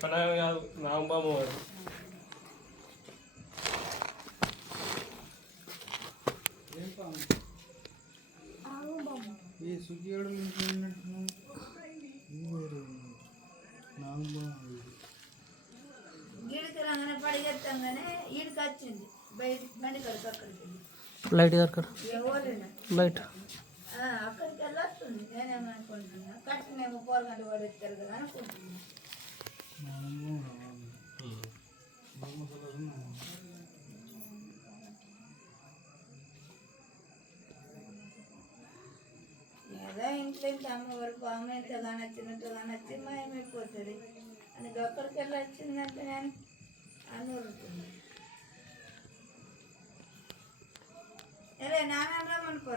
చెప్పనా కాదు నాగబాబు వాడు ఈ సుఖియోడు గీడికి రంగనే పడిగెత్తంగానే ఈడికి వచ్చింది బయటికి బండి కడుకు అక్కడికి లైట్ అక్కడ లైట్ అక్కడికి వెళ్ళొస్తుంది నేనేమనుకుంటున్నా కట్టినేమో 4 గంటలు పడేస్తారు కదా అనుకుంటున్నా. ఏదో ఇంట్లో ఇంత అమ్మవారు పాము ఎంతగా నచ్చి మాయమైపోతుంది అని అక్కడికి వెళ్ళి వచ్చిందంటే నేను అనుకుంటున్నాను. అరే నాన్న రమ్మనుకో